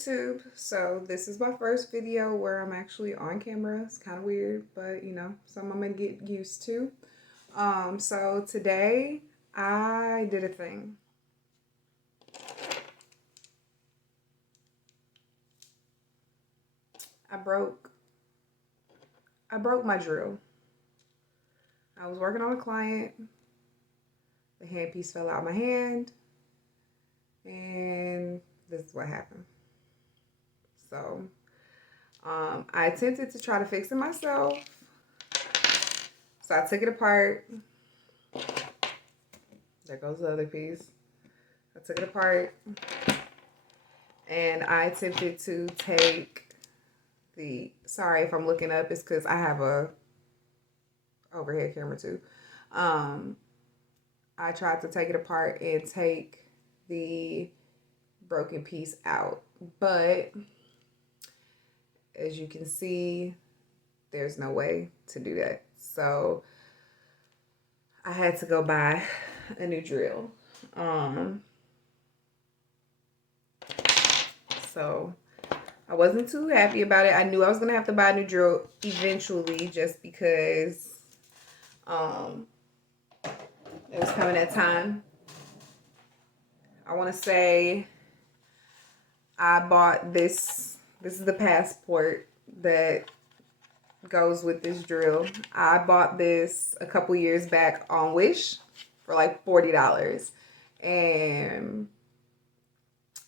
YouTube. So this is my first video where I'm actually on camera. It's kind of weird, but you know, something I'm gonna get used to. So today I did a thing. I broke my drill. I was working on a client. The handpiece fell out of my hand, and this is what happened. So I attempted to try to fix it myself. So I took it apart. There goes the other piece. I took it apart and I attempted to take the, sorry if I'm looking up, it's because I have a overhead camera too. I tried to take it apart and take the broken piece out, but as you can see, there's no way to do that. So I had to go buy a new drill. So I wasn't too happy about it. I knew I was gonna have to buy a new drill eventually, just because it was coming that time. I want to say I bought this. This is the passport that goes with this drill. I bought this a couple years back on Wish for like $40, and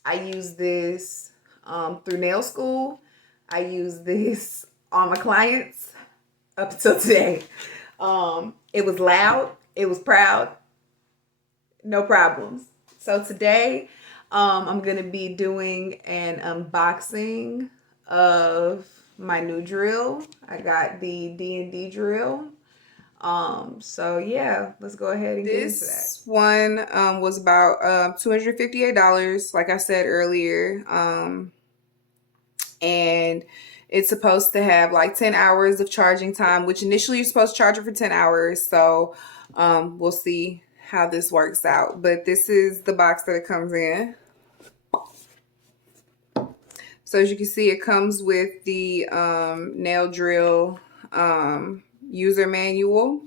I used this through nail school. I used this on my clients up until today. It was loud, it was proud, no problems. So today I'm gonna be doing an unboxing of my new drill. I got the D&D drill. So yeah, let's go ahead and get into that. This one was about $258, like I said earlier. And it's supposed to have like 10 hours of charging time, which initially you're supposed to charge it for 10 hours. So we'll see how this works out. But this is the box that it comes in. So as you can see, it comes with the nail drill user manual.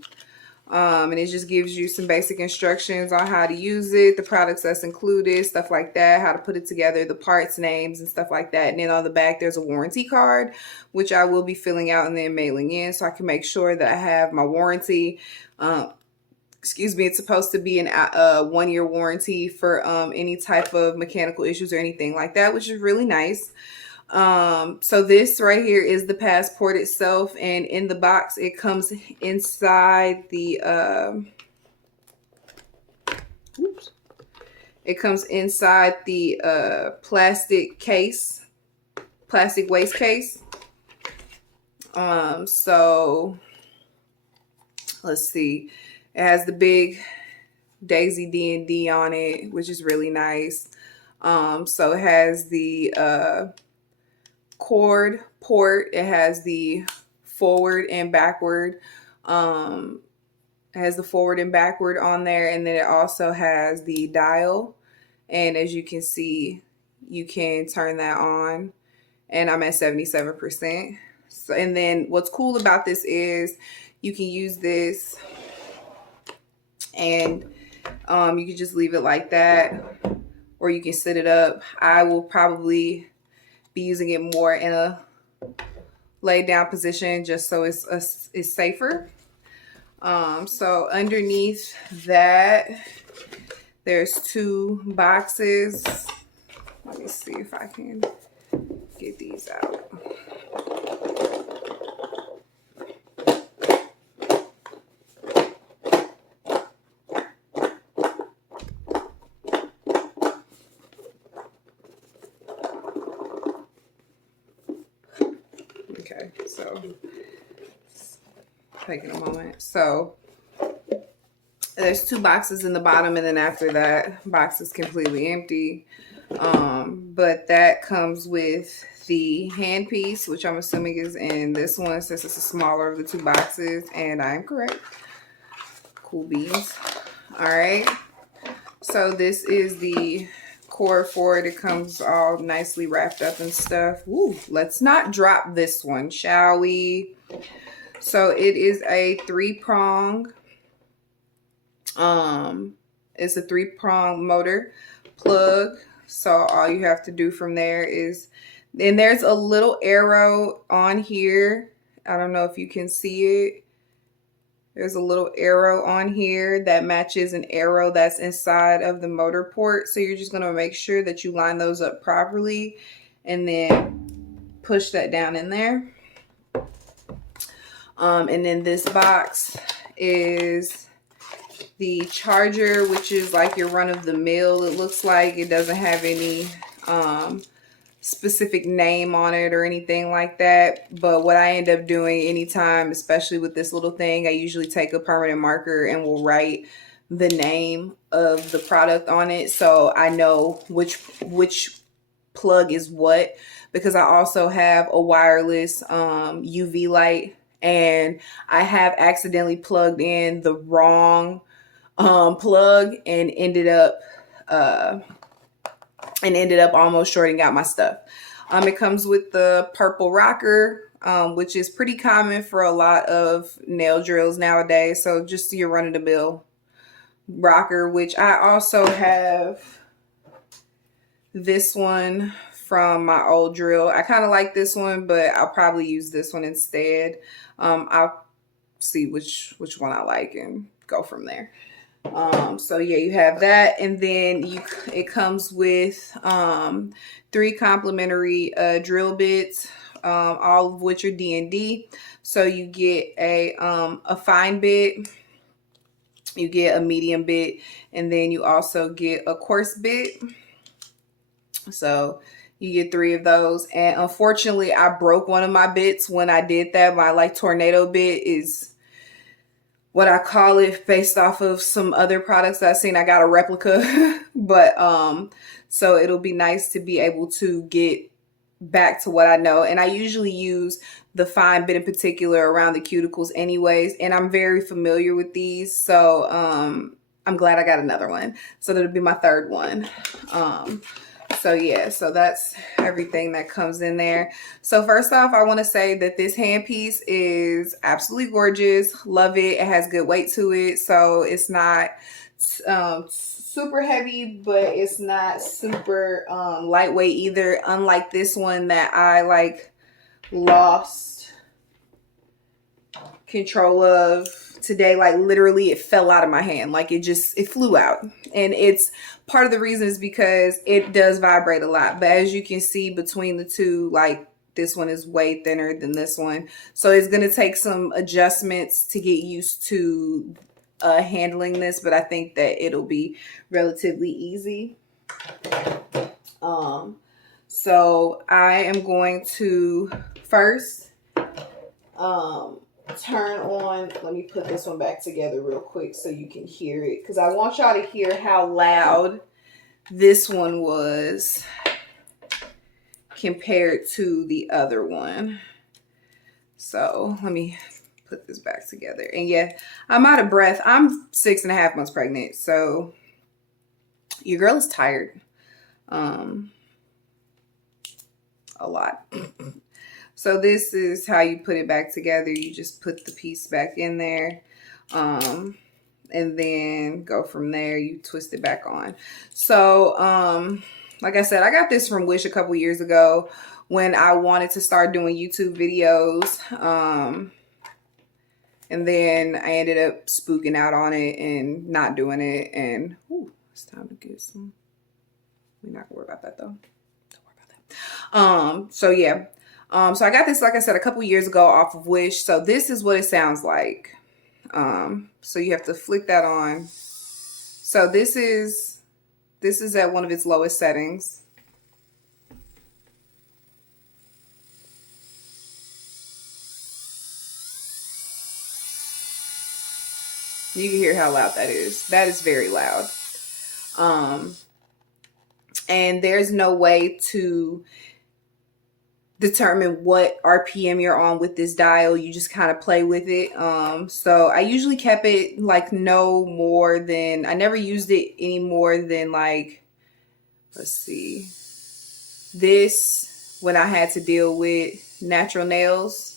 And it just gives you some basic instructions on how to use it, the products that's included, stuff like that, how to put it together, the parts names and stuff like that. And then on the back, there's a warranty card, which I will be filling out and then mailing in so I can make sure that I have my warranty. Excuse me, it's supposed to be an 1-year warranty for any type of mechanical issues or anything like that, which is really nice. So this right here is the passport itself, and in the box it comes inside the plastic case, plastic waste case. So let's see, it has the big Daisy DND on it, which is really nice. So it has the cord port, it has the forward and backward, it has the forward and backward on there, and then it also has the dial, and as you can see, you can turn that on, and I'm at 77%. So, and then what's cool about this is you can use this and you can just leave it like that, or you can sit it up. I will probably be using it more in a laid down position just so it's safer. So underneath that, there's 2 boxes. Let me see if I can get these out. Okay, so taking a moment. So there's 2 boxes in the bottom, and then after that, box is completely empty. But that comes with the handpiece, which I'm assuming is in this one, since it's the smaller of the 2 boxes, and I am correct. Cool beans. All right. So this is the cord for it. It comes all nicely wrapped up and stuff. Woo, let's not drop this one, shall we? So it is a 3-prong. It's a 3-prong motor plug. So all you have to do from there is, and there's a little arrow on here. I don't know if you can see it. There's a little arrow on here that matches an arrow that's inside of the motor port. So you're just going to make sure that you line those up properly and then push that down in there. And then this box is the charger, which is like your run-of-the-mill. It looks like it doesn't have any specific name on it or anything like that. But what I end up doing anytime, especially with this little thing, I usually take a permanent marker and will write the name of the product on it, so I know which plug is what, because I also have a wireless UV light, and I have accidentally plugged in the wrong plug and ended up almost shorting out my stuff. It comes with the purple rocker, which is pretty common for a lot of nail drills nowadays. So just your run-of-the-mill rocker, which I also have this one from my old drill. I kind of like this one, but I'll probably use this one instead. I'll see which one I like and go from there. So yeah, you have that, and then it comes with 3 complimentary drill bits, all of which are DND. So you get a fine bit, you get a medium bit, and then you also get a coarse bit. So you get 3 of those. And unfortunately, I broke one of my bits when I did that. My like tornado bit is what I call it, based off of some other products I've seen. I got a replica, but so it'll be nice to be able to get back to what I know. And I usually use the fine bit in particular around the cuticles anyways, and I'm very familiar with these, so I'm glad I got another one. So that'll be my 3rd one. So yeah, so that's everything that comes in there. So first off, I want to say that this handpiece is absolutely gorgeous. Love it. It has good weight to it. So it's not super heavy, but it's not super lightweight either. Unlike this one that I like lost control of today. Like literally it fell out of my hand. Like it flew out. And it's part of the reason is because it does vibrate a lot. But as you can see between the two, like this one is way thinner than this one. So it's going to take some adjustments to get used to handling this, but I think that it'll be relatively easy. So I am going to first turn on, let me put this one back together real quick so you can hear it, because I want y'all to hear how loud this one was compared to the other one. So let me put this back together. And yeah, I'm out of breath. I'm 6.5 months pregnant, so your girl is tired a lot. So this is how you put it back together. You just put the piece back in there, and then go from there. You twist it back on. So like I said, I got this from Wish a couple years ago when I wanted to start doing YouTube videos. And then I ended up spooking out on it and not doing it. And ooh, it's time to get some. We're not gonna worry about that though. Don't worry about that. So yeah. So I got this, like I said, a couple years ago off of Wish. So this is what it sounds like. So you have to flick that on. So this is at one of its lowest settings. You can hear how loud that is. That is very loud. And there's no way to determine what RPM you're on with this dial. You just kind of play with it. So I usually kept it like no more than, I never used it any more than like let's see. This, when I had to deal with natural nails.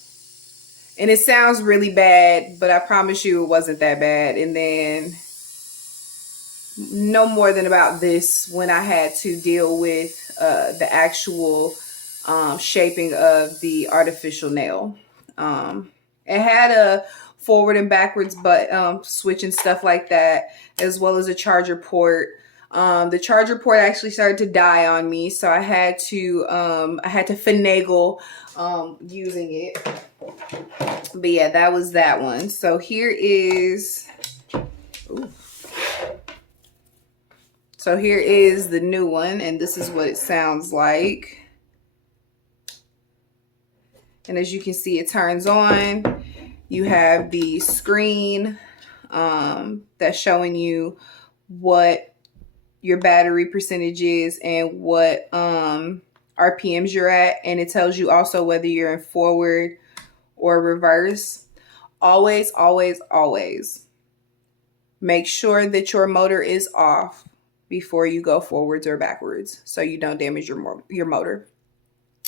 And it sounds really bad, but I promise you it wasn't that bad. And then no more than about this when I had to deal with the actual shaping of the artificial nail. It had a forward and backwards switch and stuff like that, as well as a charger port. The charger port actually started to die on me, so I had to finagle using it. But yeah, that was that one. So here is, ooh. So here is the new one, and this is what it sounds like. And as you can see, it turns on. You have the screen that's showing you what your battery percentage is and what RPMs you're at. And it tells you also whether you're in forward or reverse. Always, always, always make sure that your motor is off before you go forwards or backwards so you don't damage your motor.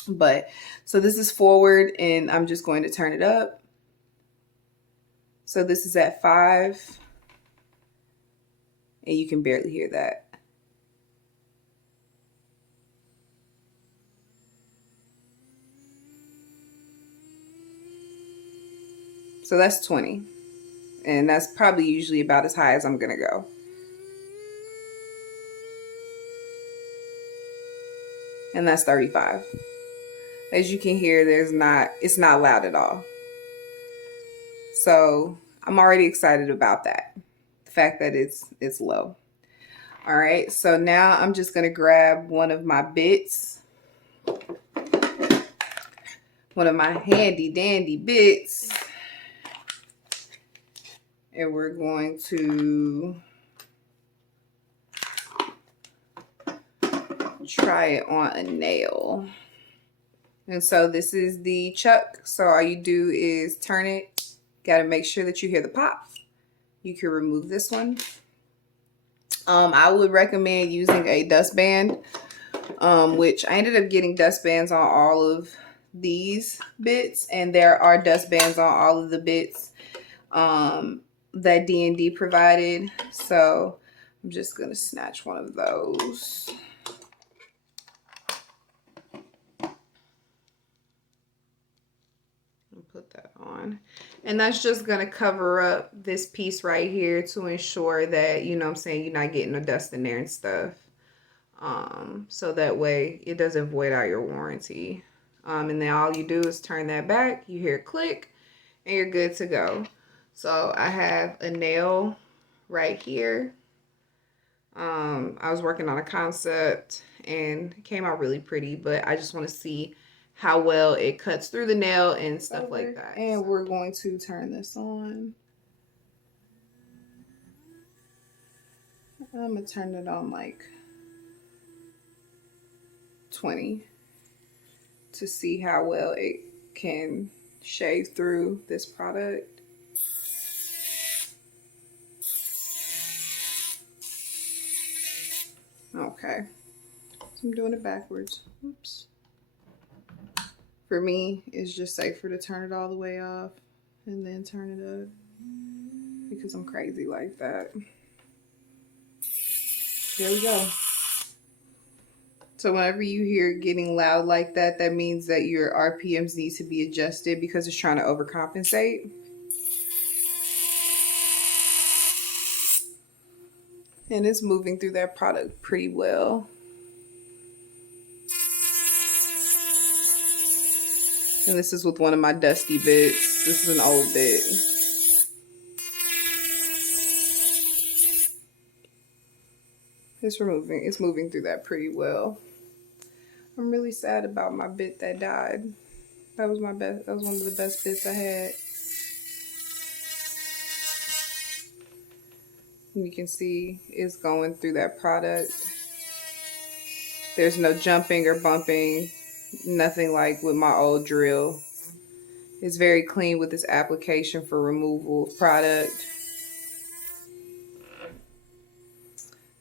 But so this is forward, and I'm just going to turn it up. So this is at 5, and you can barely hear that. So that's 20, and that's probably usually about as high as I'm gonna go. And that's 35. As you can hear, it's not loud at all. So I'm already excited about that. The fact that it's low. All right, so now I'm just gonna grab one of my bits. One of my handy dandy bits. And we're going to try it on a nail. And so this is the chuck. So all you do is turn it. Got to make sure that you hear the pop. You can remove this one. I would recommend using a dustband, which I ended up getting dustbands on all of these bits. And there are dustbands on all of the bits that DND provided. So I'm just going to snatch one of those. Put that on, and that's just gonna cover up this piece right here to ensure that, you know what I'm saying, you're not getting no dust in there and stuff, so that way it doesn't void out your warranty. And then all you do is turn that back, you hear a click, and you're good to go. So I have a nail right here. I was working on a concept and it came out really pretty, but I just want to see how well it cuts through the nail and stuff like that. And we're going to turn this on. I'm going to turn it on like 20 to see how well it can shave through this product. Okay, so I'm doing it backwards. Oops. For me, it's just safer to turn it all the way off and then turn it up because I'm crazy like that. There we go. So whenever you hear it getting loud like that, that means that your RPMs need to be adjusted because it's trying to overcompensate. And it's moving through that product pretty well. And this is with one of my dusty bits. This is an old bit. It's moving through that pretty well. I'm really sad about my bit that died. That was my best. That was one of the best bits I had. You can see it's going through that product. There's no jumping or bumping. Nothing like with my old drill. It's very clean with this application for removal of product.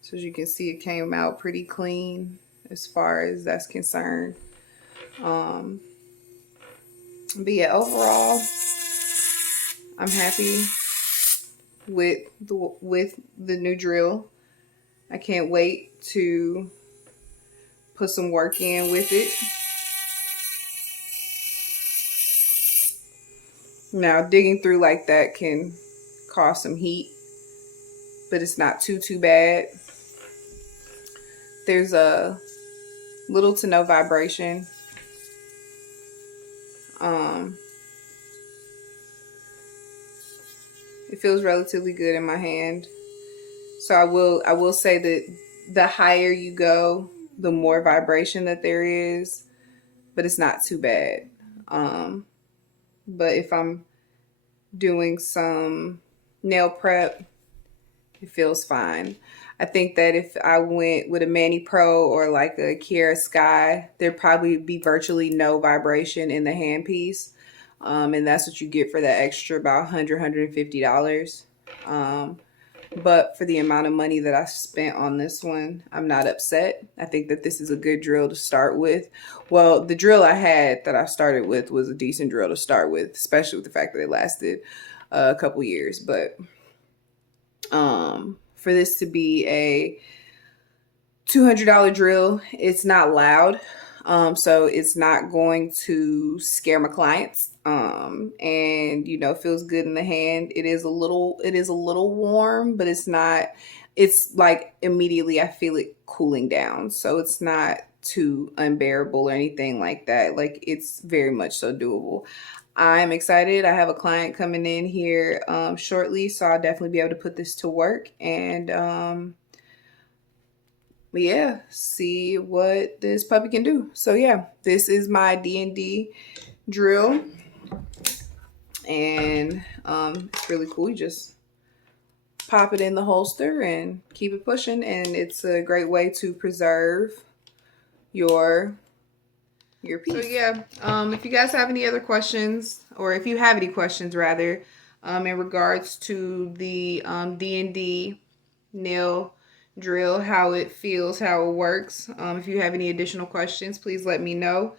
So as you can see, it came out pretty clean as far as that's concerned. But yeah, overall, I'm happy with the new drill. I can't wait to put some work in with it. Now, digging through like that can cause some heat, but it's not too bad. There's a little to no vibration. It feels relatively good in my hand. So I will say that the higher you go, the more vibration that there is, but it's not too bad. But if I'm doing some nail prep, it feels fine. I think that if I went with a Mani Pro or like a Kiara Sky, there'd probably be virtually no vibration in the handpiece. And that's what you get for that extra about $100, $150. But for the amount of money that I spent on this one, I'm not upset. I think that this is a good drill to start with. Well, the drill I had that I started with was a decent drill to start with, especially with the fact that it lasted a couple years. But for this to be a $200 drill, it's not loud. So it's not going to scare my clients. And you know, feels good in the hand. It is a little warm, but it's like immediately I feel it cooling down. So it's not too unbearable or anything like that. Like, it's very much so doable. I'm excited. I have a client coming in here shortly, so I'll definitely be able to put this to work and but yeah, see what this puppy can do. So yeah, this is my DND drill, and it's really cool. You just pop it in the holster and keep it pushing, and it's a great way to preserve your piece. So yeah, if you guys have any other questions, or if you have any questions rather, in regards to the DND nail drill, how it feels, how it works, if you have any additional questions, please let me know.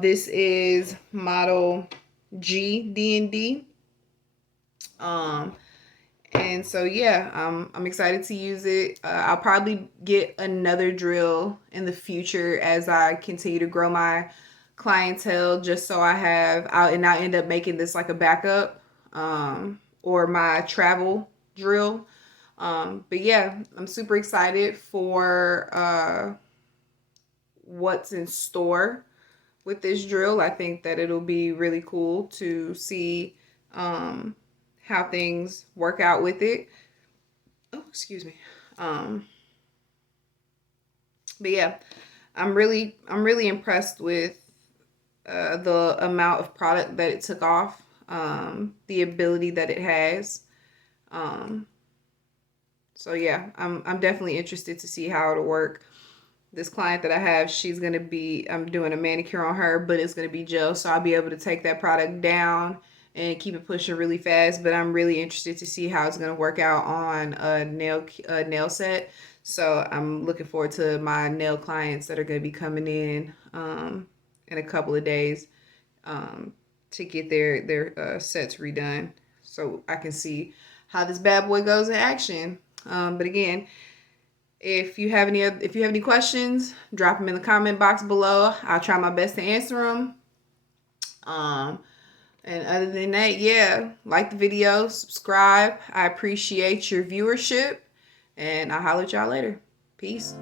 This is model G DND. And so yeah, I'm excited to use it. I'll probably get another drill in the future as I continue to grow my clientele, just so I'll end up making this like a backup, or my travel drill. But yeah, I'm super excited for what's in store with this drill. I think that it'll be really cool to see how things work out with it. Oh, excuse me. But yeah, I'm really impressed with the amount of product that it took off, the ability that it has. So yeah, I'm definitely interested to see how it'll work. This client that I have, I'm doing a manicure on her, but it's going to be gel, so I'll be able to take that product down and keep it pushing really fast. But I'm really interested to see how it's going to work out on a nail set. So I'm looking forward to my nail clients that are going to be coming in a couple of days to get their sets redone, so I can see how this bad boy goes in action. But again, if you have any questions, drop them in the comment box below. I'll try my best to answer them. And other than that, yeah, like the video, subscribe. I appreciate your viewership, and I'll holler at y'all later. Peace.